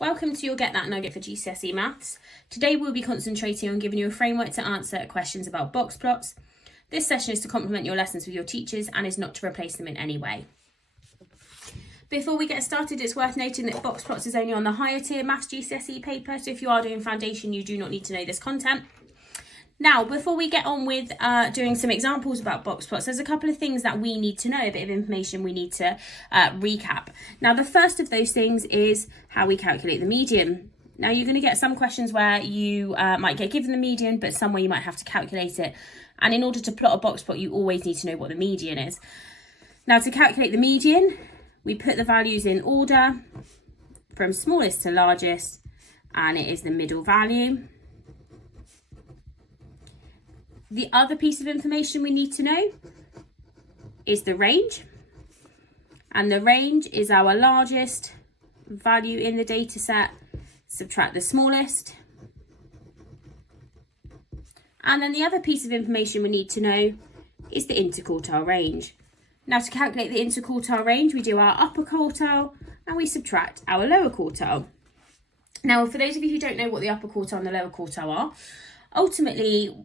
Welcome to your Get That Nugget for GCSE Maths. Today we'll be concentrating on giving you a framework to answer questions about box plots. This session is to complement your lessons with your teachers and is not to replace them in any way. Before we get started, it's worth noting that box plots is only on the higher tier Maths GCSE paper, so if you are doing foundation, you do not need to know this content. Now, before we get on with doing some examples about box plots, there's a couple of things that we need to know, a bit of information we need to recap. Now, the first of those things is how we calculate the median. Now, you're going to get some questions where you might get given the median, but some where you might have to calculate it. And in order to plot a box plot, you always need to know what the median is. Now, to calculate the median, we put the values in order from smallest to largest, and it is the middle value. The other piece of information we need to know is the range. And the range is our largest value in the data set, subtract the smallest. And then the other piece of information we need to know is the interquartile range. Now, to calculate the interquartile range, we do our upper quartile and we subtract our lower quartile. Now, for those of you who don't know what the upper quartile and the lower quartile are, ultimately,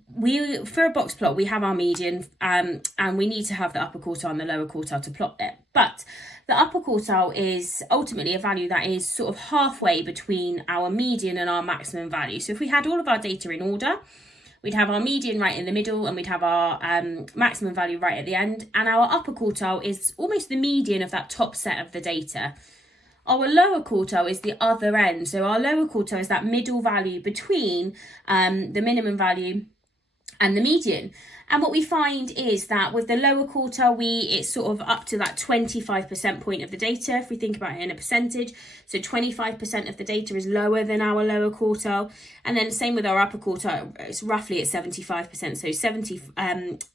for a box plot, we have our median and we need to have the upper quartile and the lower quartile to plot it. But the upper quartile is ultimately a value that is sort of halfway between our median and our maximum value. So if we had all of our data in order, we'd have our median right in the middle and we'd have our maximum value right at the end. And our upper quartile is almost the median of that top set of the data. Our lower quartile is the other end. So our lower quartile is that middle value between the minimum value and the median. And what we find is that with the lower quartile, it's sort of up to that 25% point of the data, if we think about it in a percentage. So 25% of the data is lower than our lower quartile. And then same with our upper quartile, it's roughly at 75%.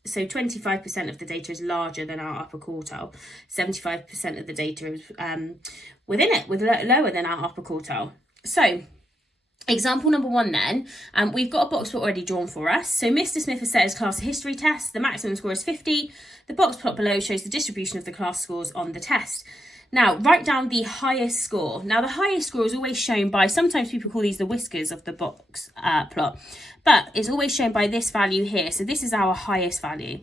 So 25% of the data is larger than our upper quartile. 75% of the data is within it, lower than our upper quartile. So example number one then, we've got a box plot already drawn for us. So Mr. Smith has set his class history test. The maximum score is 50. The box plot below shows the distribution of the class scores on the test. Now, write down the highest score. Now, the highest score is always shown by, sometimes people call these the whiskers of the box plot, but it's always shown by this value here. So this is our highest value.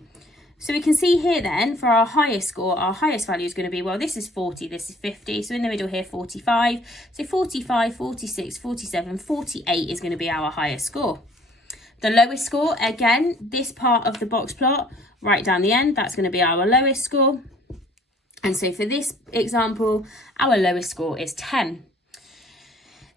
So we can see here then, for our highest score, our highest value is going to be, well, this is 40, this is 50. So in the middle here, 45. So 45, 46, 47, 48 is going to be our highest score. The lowest score, again, this part of the box plot, right down the end, that's going to be our lowest score. And so for this example, our lowest score is 10.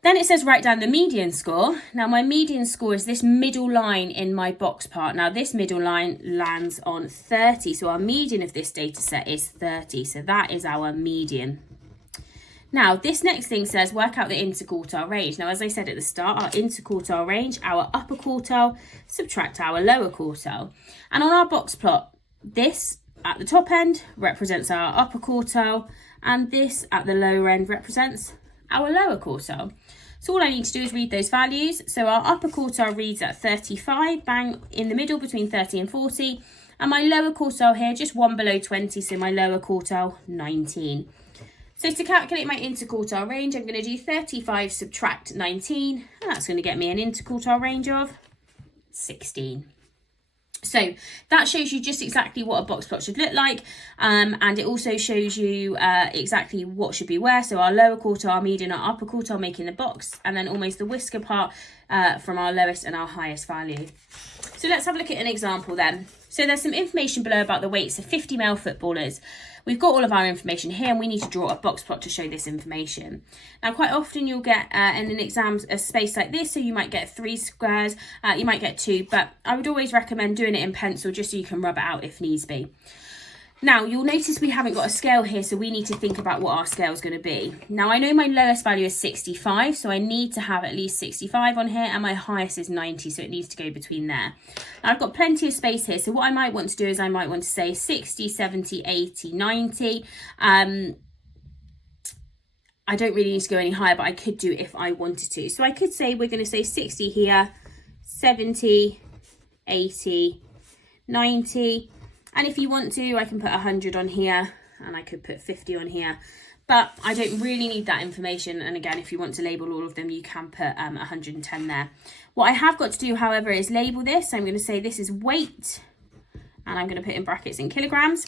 Then it says write down the median score. Now my median score is this middle line in my box part. Now this middle line lands on 30. So our median of this data set is 30. So that is our median. Now this next thing says work out the interquartile range. Now as I said at the start, our interquartile range, our upper quartile, subtract our lower quartile. And on our box plot, this at the top end represents our upper quartile and this at the lower end represents our lower quartile. So all I need to do is read those values. So our upper quartile reads at 35, bang in the middle between 30 and 40. And my lower quartile here, just one below 20, so my lower quartile, 19. So to calculate my interquartile range, I'm going to do 35 subtract 19, and that's going to get me an interquartile range of 16. So that shows you just exactly what a box plot should look like, and it also shows you exactly what should be where. So our lower quartile, our median, our upper quartile making the box, and then almost the whisker part from our lowest and our highest value. So let's have a look at an example then. So there's some information below about the weights of 50 male footballers. We've got all of our information here and we need to draw a box plot to show this information. Now, quite often you'll get in an exam a space like this, so you might get 3 squares, you might get 2, but I would always recommend doing it in pencil just so you can rub it out if needs be. Now, you'll notice we haven't got a scale here, so we need to think about what our scale is going to be. Now, I know my lowest value is 65, so I need to have at least 65 on here, and my highest is 90, so it needs to go between there. Now, I've got plenty of space here, so what I might want to do is I might want to say 60, 70, 80, 90. I don't really need to go any higher, but I could do if I wanted to. So I could say we're going to say 60 here, 70, 80, 90, and if you want to, I can put 100 on here and I could put 50 on here, but I don't really need that information. And again, if you want to label all of them, you can put 110 there. What I have got to do, however, is label this. So I'm going to say this is weight, and I'm going to put in brackets in kilograms.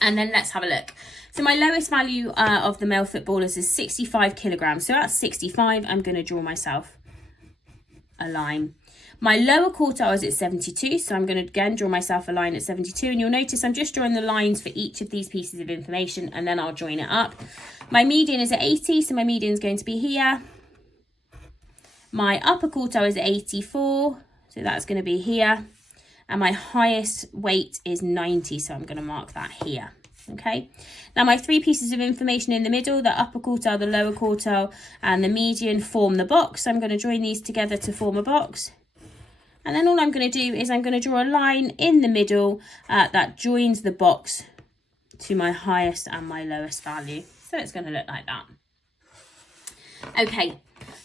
And then let's have a look. So my lowest value of the male footballers is 65 kilograms. So that's 65. I'm going to draw myself a line. My lower quartile is at 72. So I'm going to again draw myself a line at 72. And you'll notice I'm just drawing the lines for each of these pieces of information, and then I'll join it up. My median is at 80. So my median is going to be here. My upper quartile is at 84. So that's going to be here. And my highest weight is 90, so I'm going to mark that here. Okay, now my three pieces of information in the middle, the upper quartile, the lower quartile, and the median, form the box. So I'm going to join these together to form a box. And then all I'm going to do is I'm going to draw a line in the middle that joins the box to my highest and my lowest value. So it's going to look like that. Okay.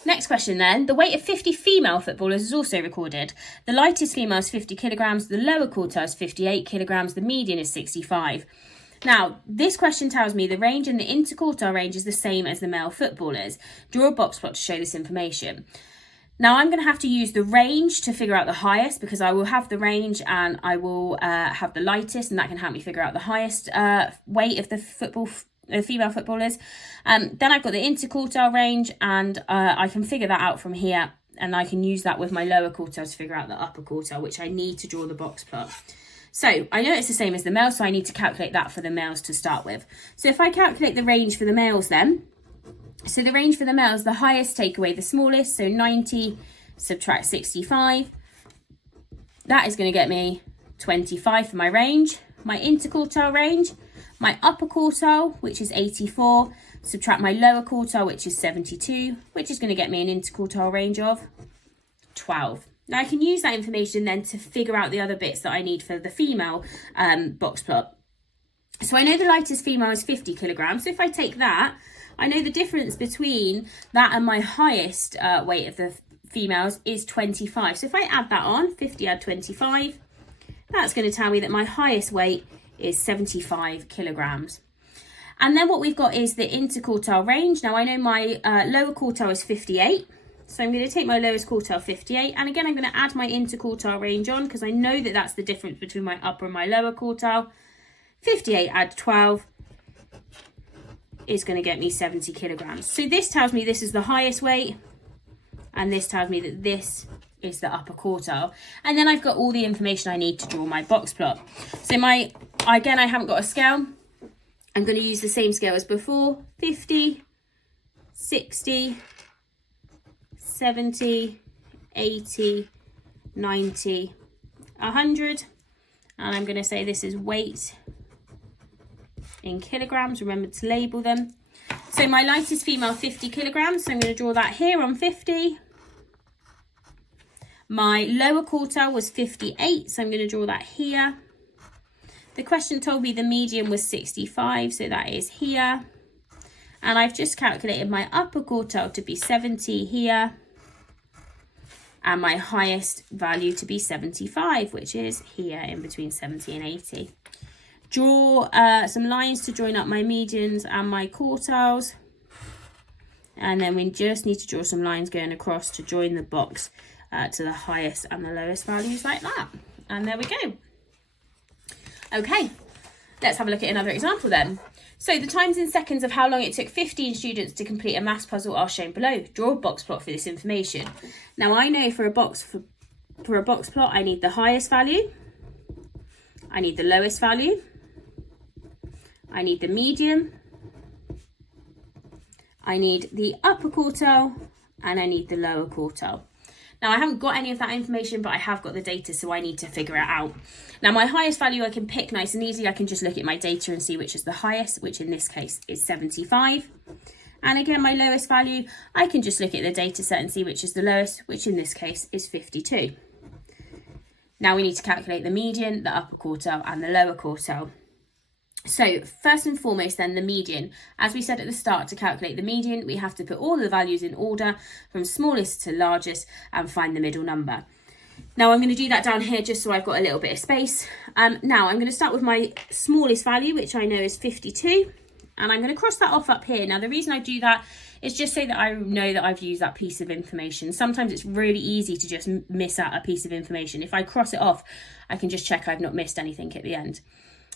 Next question then. The weight of 50 female footballers is also recorded. The lightest female is 50 kilograms, the lower quartile is 58 kilograms, the median is 65. Now, this question tells me the range in the interquartile range is the same as the male footballers. Draw a box plot to show this information. Now, I'm going to have to use the range to figure out the highest, because I will have the range and I will have the lightest, and that can help me figure out the highest weight of the female footballers. Then I've got the interquartile range, and I can figure that out from here, and I can use that with my lower quartile to figure out the upper quartile, which I need to draw the box plot. So I know it's the same as the males, so I need to calculate that for the males to start with. So if I calculate the range for the males then, so the range for the males, the highest take away the smallest, so 90 subtract 65, that is going to get me 25 for my range. My interquartile range, my upper quartile, which is 84, subtract my lower quartile, which is 72, which is going to get me an interquartile range of 12. Now I can use that information then to figure out the other bits that I need for the female box plot. So I know the lightest female is 50 kilograms. So if I take that, I know the difference between that and my highest weight of the females is 25. So if I add that on, 50 add 25, that's going to tell me that my highest weight is 75 kilograms. And then what we've got is the interquartile range. Now I know my lower quartile is 58. So I'm going to take my lowest quartile, 58. And again, I'm going to add my interquartile range on, because I know that that's the difference between my upper and my lower quartile. 58 add 12 is going to get me 70 kilograms. So this tells me this is the highest weight, and this tells me that this is the upper quartile. And then I've got all the information I need to draw my box plot. So again, I haven't got a scale. I'm going to use the same scale as before, 50, 60, 70, 80, 90, 100. And I'm going to say this is weight in kilograms. Remember to label them. So my lightest female, 50 kilograms. So I'm going to draw that here on 50. My lower quartile was 58. So I'm going to draw that here. The question told me the median was 65. So that is here. And I've just calculated my upper quartile to be 70 here. And my highest value to be 75, which is here in between 70 and 80. Draw some lines to join up my medians and my quartiles. And then we just need to draw some lines going across to join the box to the highest and the lowest values like that. And there we go. Okay, let's have a look at another example then. So the times in seconds of how long it took 15 students to complete a maths puzzle are shown below. Draw a box plot for this information. Now I know for a box plot, I need the highest value, I need the lowest value, I need the median, I need the upper quartile, and I need the lower quartile. Now I haven't got any of that information, but I have got the data, so I need to figure it out. Now my highest value I can pick nice and easy. I can just look at my data and see which is the highest, which in this case is 75. And again, my lowest value, I can just look at the data set and see which is the lowest, which in this case is 52. Now we need to calculate the median, the upper quartile and the lower quartile. So first and foremost then, the median. As we said at the start, to calculate the median, we have to put all the values in order from smallest to largest and find the middle number. Now I'm going to do that down here just so I've got a little bit of space. Now I'm going to start with my smallest value, which I know is 52. And I'm going to cross that off up here. Now the reason I do that is just so that I know that I've used that piece of information. Sometimes it's really easy to just miss out a piece of information. If I cross it off, I can just check I've not missed anything at the end.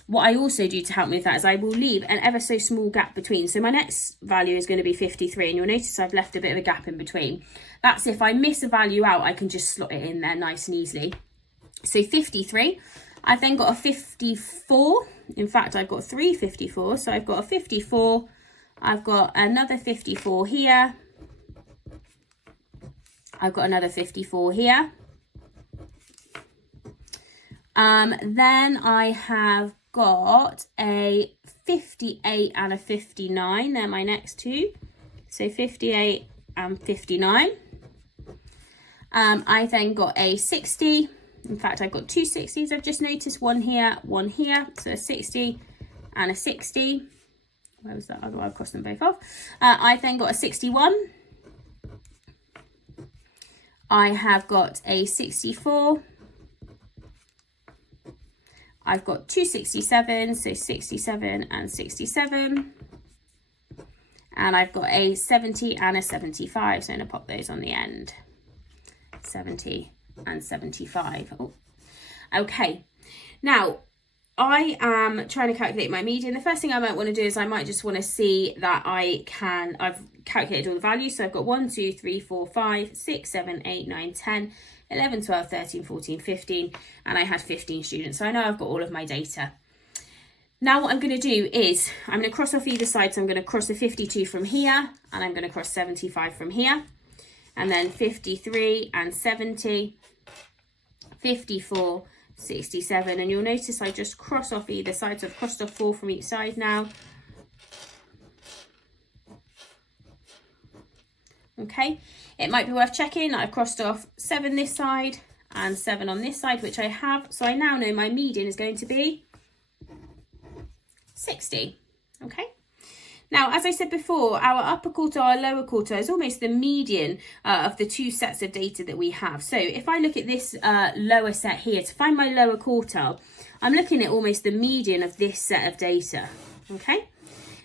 What I also do to help me with that is I will leave an ever so small gap between. So my next value is going to be 53, and you'll notice I've left a bit of a gap in between. That's if I miss a value out, I can just slot it in there nice and easily. So 53, I've then got a 54. In fact, I've got 3 54. So I've got a 54, I've got another 54 here, I've got another 54 here. Then I have got a 58 and a 59. They're my next two. So 58 and 59. I then got a 60. In fact, I've got two 60s. I've just noticed one here, one here. So a 60 and a 60. Where was that? I've crossed them both off. I then got a 61. I have got a 64. I've got two 67, so 67 and 67. And I've got a 70 and a 75, so I'm going to pop those on the end. 70 and 75. Oh. Okay, now I am trying to calculate my median. The first thing I might want to do is I might just want to see that I've calculated all the values. So I've got 1, 2, 3, 4, 5, 6, 7, 8, 9, 10, 11, 12, 13, 14, 15, and I had 15 students. So I know I've got all of my data. Now what I'm going to do is I'm going to cross off either side. So I'm going to cross the 52 from here, and I'm going to cross 75 from here, and then 53 and 70, 54, 67, and you'll notice I just cross off either side. So I've crossed off 4 from each side now. Okay, it might be worth checking. I've crossed off 7 this side and 7 on this side, which I have. So I now know my median is going to be 60. Okay. Now, as I said before, our upper quartile, our lower quartile is almost the median of the two sets of data that we have. So if I look at this lower set here, to find my lower quartile, I'm looking at almost the median of this set of data. Okay.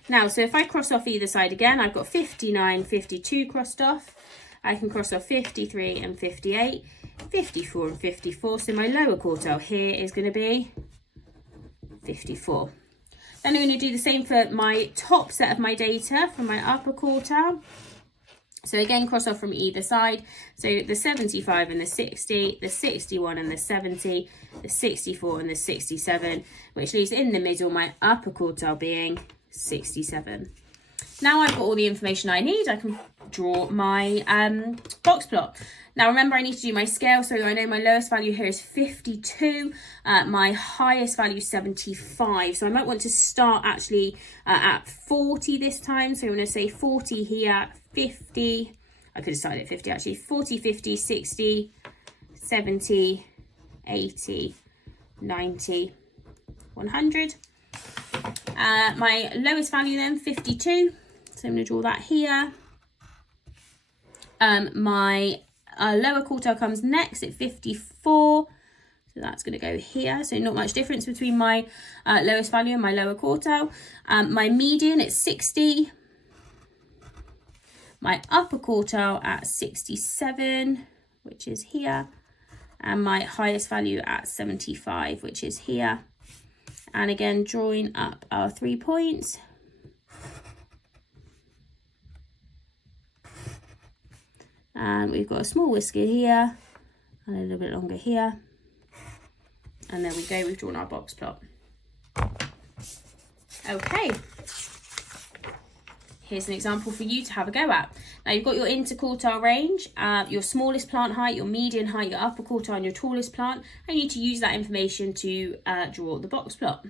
Now, so if I cross off either side again, I've got 59, 52 crossed off. I can cross off 53 and 58, 54 and 54. So my lower quartile here is going to be 54. Then I'm going to do the same for my top set of my data from my upper quartile. So again, cross off from either side. So the 75 and the 60, the 61 and the 70, the 64 and the 67, which leaves in the middle my upper quartile being 67. Now I've got all the information I need, I can draw my box plot. Now remember, I need to do my scale, so I know my lowest value here is 52, my highest value is 75. So I might want to start actually at 40 this time. So I'm going to say 40 here, 50, I could have started at 50 actually, 40, 50, 60, 70, 80, 90, 100. My lowest value then, 52, so I'm going to draw that here. My lower quartile comes next at 54, so that's going to go here. So not much difference between my lowest value and my lower quartile. My median at 60, my upper quartile at 67, which is here, and my highest value at 75, which is here. And again, drawing up our 3 points. And we've got a small whisker here, and a little bit longer here. And there we go, we've drawn our box plot. Okay. Here's an example for you to have a go at. Now you've got your interquartile range, your smallest plant height, your median height, your upper quartile and your tallest plant. And you need to use that information to draw the box plot.